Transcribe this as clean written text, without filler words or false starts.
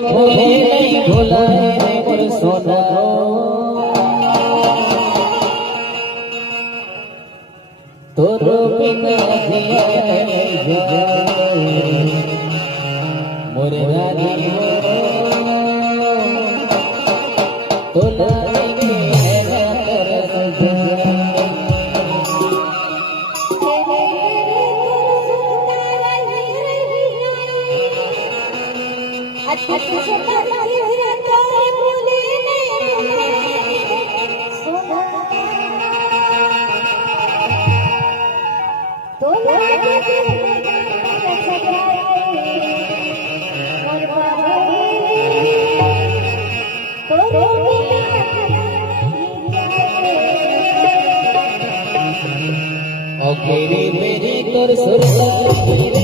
नहीं भुलाए रे मोर सोना तोरो बिना जिया नहीं जाए मोर रानी तोला मेरी तोर सुरता